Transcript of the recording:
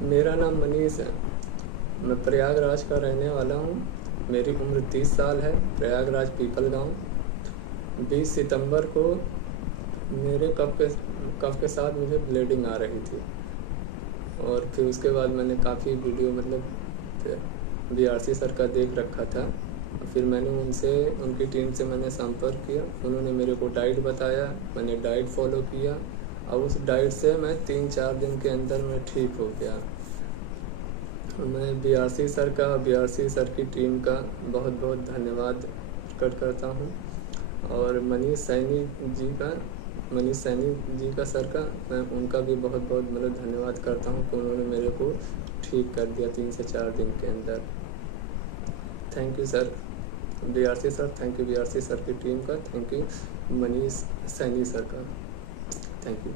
मेरा नाम मनीष है। मैं प्रयागराज का रहने वाला हूँ। मेरी उम्र 30 साल है। प्रयागराज पीपल गांव। 20 सितंबर को मेरे कफ के साथ मुझे ब्लीडिंग आ रही थी, और फिर उसके बाद मैंने काफ़ी वीडियो BRC सर का देख रखा था। फिर मैंने उनकी टीम से मैंने संपर्क किया। उन्होंने मेरे को डाइट बताया, मैंने डाइट फॉलो किया और उस डाइट से मैं 3-4 दिन के अंदर मैं ठीक हो गया। मैं BRC सर की टीम का बहुत बहुत धन्यवाद प्रकट करता हूँ, और मनीष सैनी जी का सर का मैं उनका भी बहुत बहुत धन्यवाद करता हूँ कि उन्होंने मेरे को ठीक कर दिया 3 से 4 दिन के अंदर। Thank you sir, BRC sir. Thank you BRC sir की टीम का। Thank you Manish Saini sir का। Thank you.